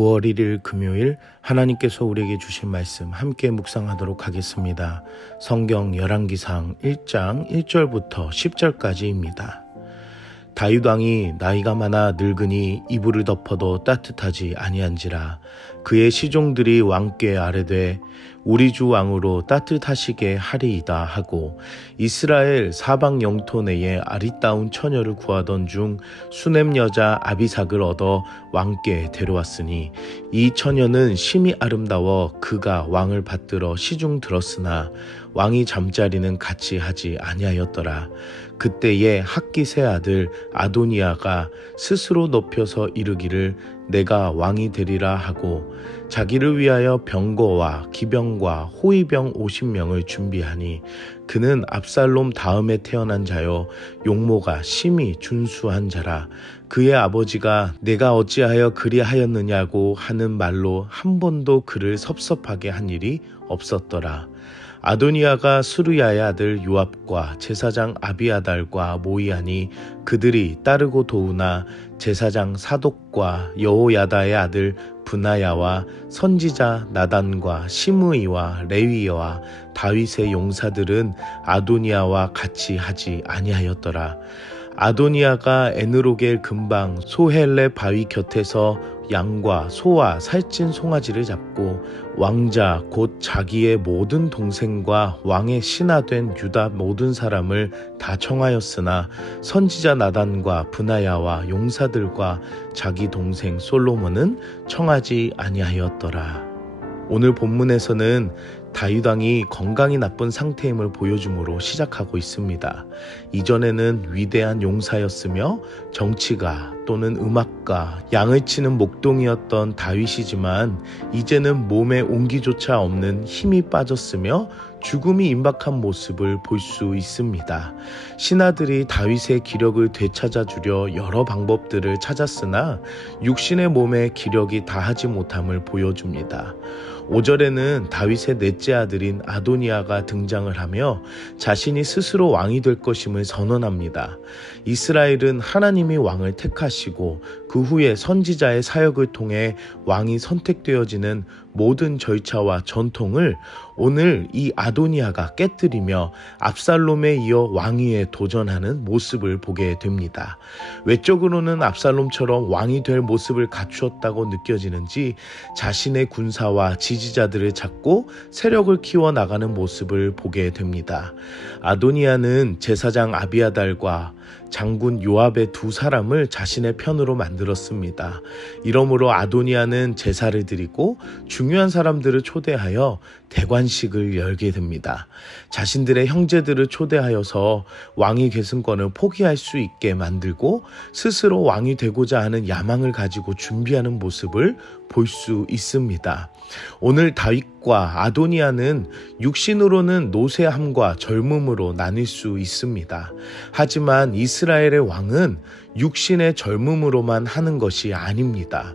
9월 1일 금요일 하나님께서 우리에게 주신 말씀 함께 묵상하도록 하겠습니다. 성경 열왕기상 1장 1절부터 10절까지입니다. 다윗 왕이 나이가 많아 늙으니 이불을 덮어도 따뜻하지 아니한지라. 그의 시종들이 왕께 아뢰되 우리 주 왕으로 따뜻하시게 하리이다 하고 이스라엘 사방 영토 내에 아리따운 처녀를 구하던 중 수넴 여자 아비삭을 얻어 왕께 데려왔으니 이 처녀는 심히 아름다워 그가 왕을 받들어 시중 들었으나 왕이 잠자리는 같이 하지 아니하였더라. 그때에 학깃의 아들 아도니아가 스스로 높여서 이르기를 내가 왕이 되리라 하고 자기를 위하여 병거와 기병과 호위병 50명을 준비하니 그는 압살롬 다음에 태어난 자요 용모가 심히 준수한 자라. 그의 아버지가 내가 어찌하여 그리하였느냐고 하는 말로 한 번도 그를 섭섭하게 한 일이 없었더라. 아도니아가 스루야의 아들 요압과 제사장 아비아달과 모이하니 그들이 따르고 도우나 제사장 사독과 여호야다의 아들 브나야와 선지자 나단과 시므이와 레위와 다윗의 용사들은 아도니아와 같이 하지 아니하였더라. 아도니아가 에느로겔 근방 소헬레 바위 곁에서 양과 소와 살찐 송아지를 잡고 왕자 곧 자기의 모든 동생과 왕의 신하된 유다 모든 사람을 다 청하였으나 선지자 나단과 브나야와 용사들과 자기 동생 솔로몬은 청하지 아니하였더라. 오늘 본문에서는 다윗 왕이 건강이 나쁜 상태임을 보여줌으로 시작하고 있습니다. 이전에는 위대한 용사였으며 정치가 또는 음악가, 양을 치는 목동이었던 다윗이지만 이제는 몸에 온기조차 없는 힘이 빠졌으며 죽음이 임박한 모습을 볼 수 있습니다. 신하들이 다윗의 기력을 되찾아주려 여러 방법들을 찾았으나 육신의 몸에 기력이 다하지 못함을 보여줍니다. 5절에는 다윗의 넷째 아들인 아도니아가 등장을 하며 자신이 스스로 왕이 될 것임을 선언합니다. 이스라엘은 하나님이 왕을 택하시고 그 후에 선지자의 사역을 통해 왕이 선택되어지는 모든 절차와 전통을 오늘 이 아도니아가 깨뜨리며 압살롬에 이어 왕위에 도전하는 모습을 보게 됩니다. 외적으로는 압살롬처럼 왕이 될 모습을 갖추었다고 느껴지는지 자신의 군사와 지지자들을 찾고 세력을 키워나가는 모습을 보게 됩니다. 아도니아는 제사장 아비아달과 장군 요압의 두 사람을 자신의 편으로 만들었습니다. 이러므로 아도니아는 제사를 드리고 중요한 사람들을 초대하여 대관식을 열게 됩니다. 자신들의 형제들을 초대하여서 왕위 계승권을 포기할 수 있게 만들고 스스로 왕이 되고자 하는 야망을 가지고 준비하는 모습을 볼 수 있습니다. 오늘 다윗과 아도니아는 육신으로는 노쇠함과 젊음으로 나뉠 수 있습니다. 하지만 이스라엘의 왕은 육신의 젊음으로만 하는 것이 아닙니다.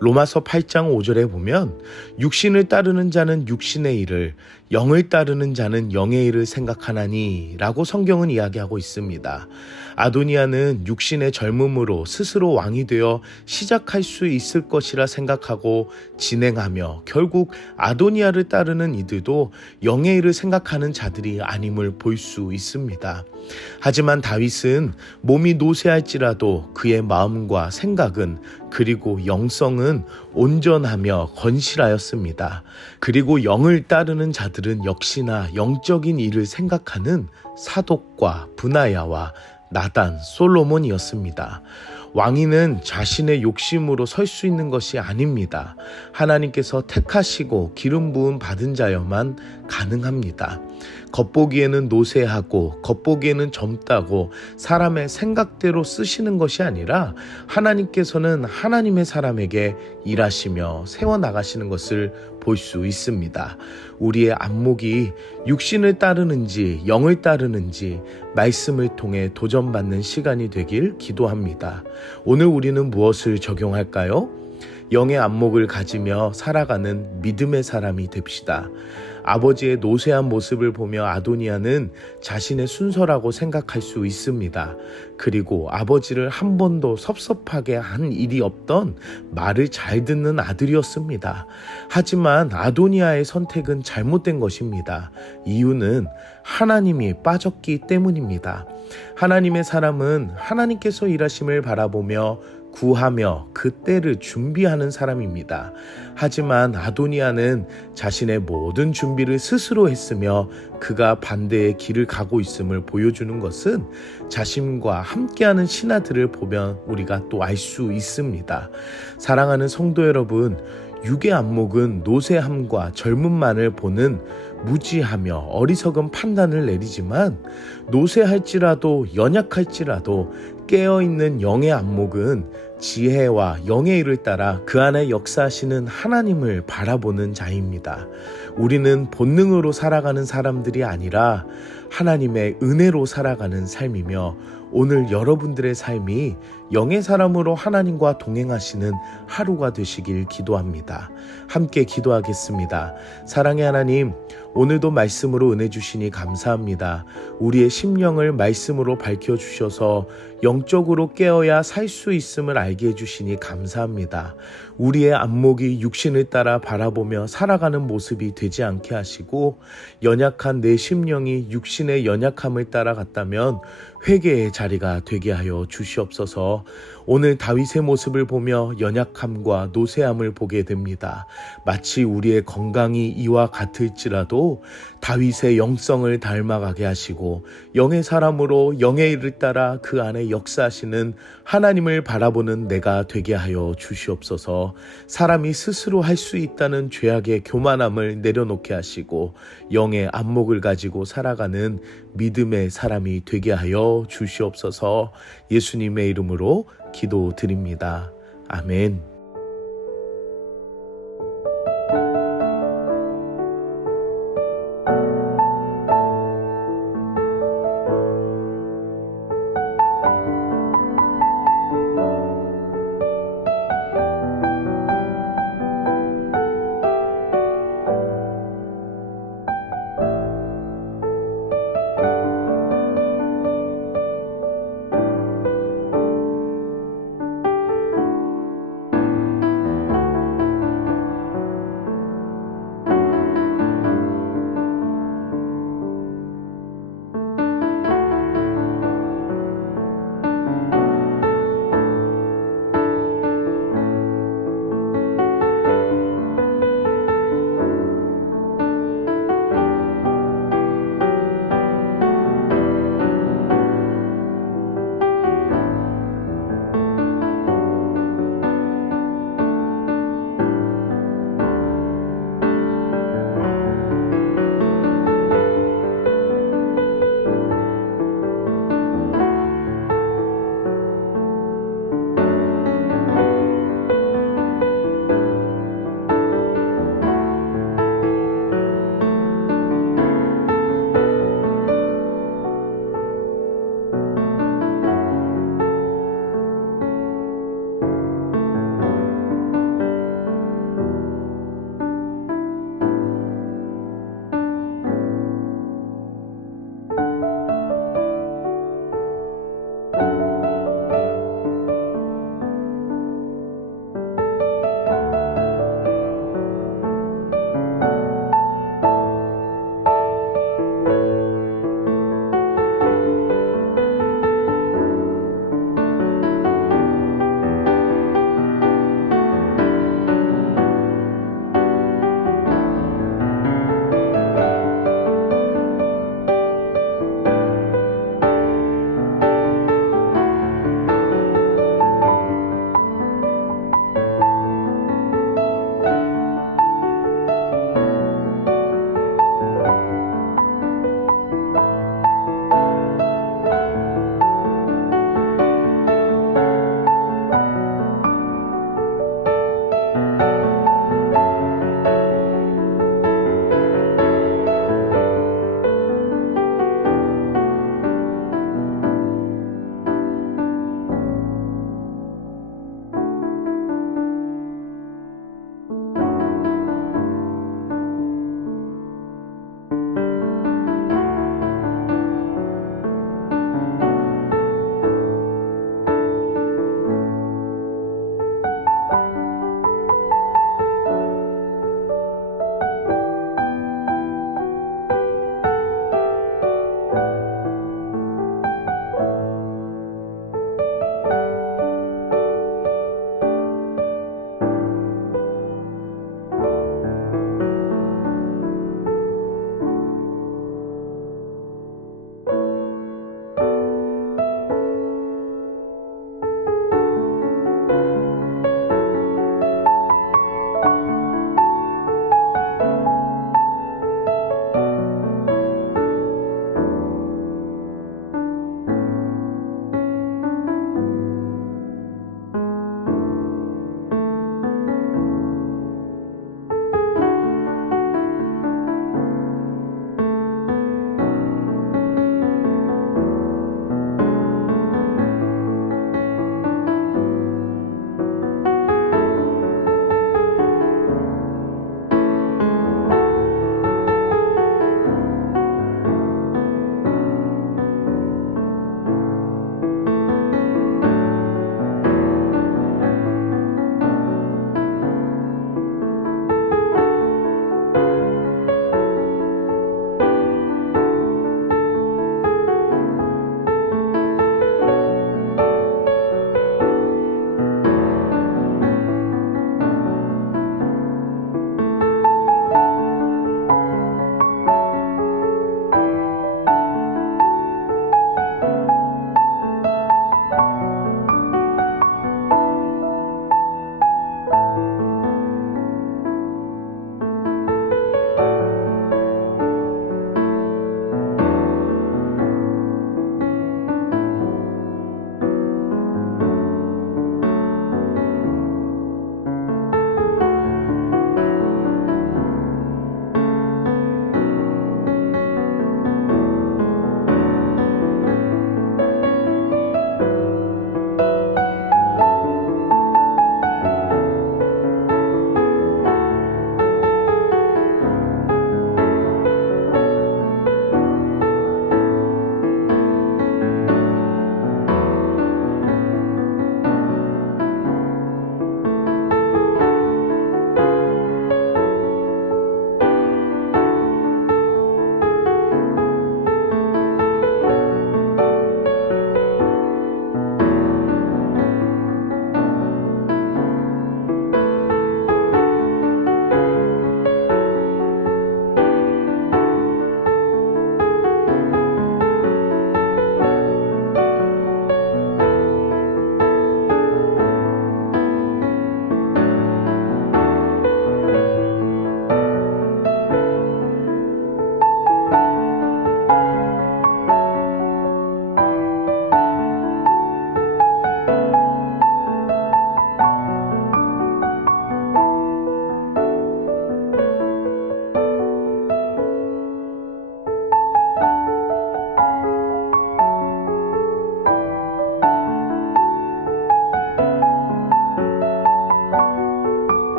로마서 8장 5절에 보면 육신을 따르는 자는 육신의 일을, 영을 따르는 자는 영의 일을 생각하나니 라고 성경은 이야기하고 있습니다. 아도니아는 육신의 젊음으로 스스로 왕이 되어 시작할 수 있을 것이라 생각하고 진행하며 결국 아도니아를 따르는 이들도 영의 일을 생각하는 자들이 아님을 볼 수 있습니다. 하지만 다윗은 몸이 노쇠할지라도 그의 마음과 생각은 그리고 영성은 온전하며 건실하였습니다. 그리고 영을 따르는 자들은 역시나 영적인 일을 생각하는 사독과 브나야와 나단, 솔로몬이었습니다. 왕위는 자신의 욕심으로 설 수 있는 것이 아닙니다. 하나님께서 택하시고 기름 부음 받은 자여만 가능합니다. 겉보기에는 노쇠하고 겉보기에는 젊다고 사람의 생각대로 쓰시는 것이 아니라 하나님께서는 하나님의 사람에게 일하시며 세워나가시는 것을 볼 수 있습니다. 우리의 안목이 육신을 따르는지 영을 따르는지 말씀을 통해 도전받는 시간이 되길 기도합니다. 오늘 우리는 무엇을 적용할까요? 영의 안목을 가지며 살아가는 믿음의 사람이 됩시다. 아버지의 노쇠한 모습을 보며 아도니아는 자신의 순서라고 생각할 수 있습니다. 그리고 아버지를 한 번도 섭섭하게 한 일이 없던 말을 잘 듣는 아들이었습니다. 하지만 아도니아의 선택은 잘못된 것입니다. 이유는 하나님이 빠졌기 때문입니다. 하나님의 사람은 하나님께서 일하심을 바라보며 구하며 그 때를 준비하는 사람입니다. 하지만 아도니아는 자신의 모든 준비를 스스로 했으며 그가 반대의 길을 가고 있음을 보여주는 것은 자신과 함께하는 신하들을 보면 우리가 또 알 수 있습니다. 사랑하는 성도 여러분, 육의 안목은 노쇠함과 젊음만을 보는 무지하며 어리석은 판단을 내리지만 노쇠할지라도 연약할지라도 깨어있는 영의 안목은 지혜와 영의 일을 따라 그 안에 역사하시는 하나님을 바라보는 자입니다. 우리는 본능으로 살아가는 사람들이 아니라 하나님의 은혜로 살아가는 삶이며 오늘 여러분들의 삶이 영의 사람으로 하나님과 동행하시는 하루가 되시길 기도합니다. 함께 기도하겠습니다. 사랑의 하나님, 오늘도 말씀으로 은혜 주시니 감사합니다. 우리의 심령을 말씀으로 밝혀주셔서 영적으로 깨어야 살 수 있음을 알게 해주시니 감사합니다. 우리의 안목이 육신을 따라 바라보며 살아가는 모습이 되지 않게 하시고 연약한 내 심령이 육신의 연약함을 따라갔다면 회개의 자리가 되게 하여 주시옵소서. 오늘 다윗의 모습을 보며 연약함과 노쇠함을 보게 됩니다. 마치 우리의 건강이 이와 같을지라도 다윗의 영성을 닮아가게 하시고 영의 사람으로 영의 일을 따라 그 안에 역사하시는 하나님을 바라보는 내가 되게 하여 주시옵소서. 사람이 스스로 할 수 있다는 죄악의 교만함을 내려놓게 하시고 영의 안목을 가지고 살아가는 믿음의 사람이 되게 하여 주시옵소서. 예수님의 이름으로 기도드립니다. 아멘.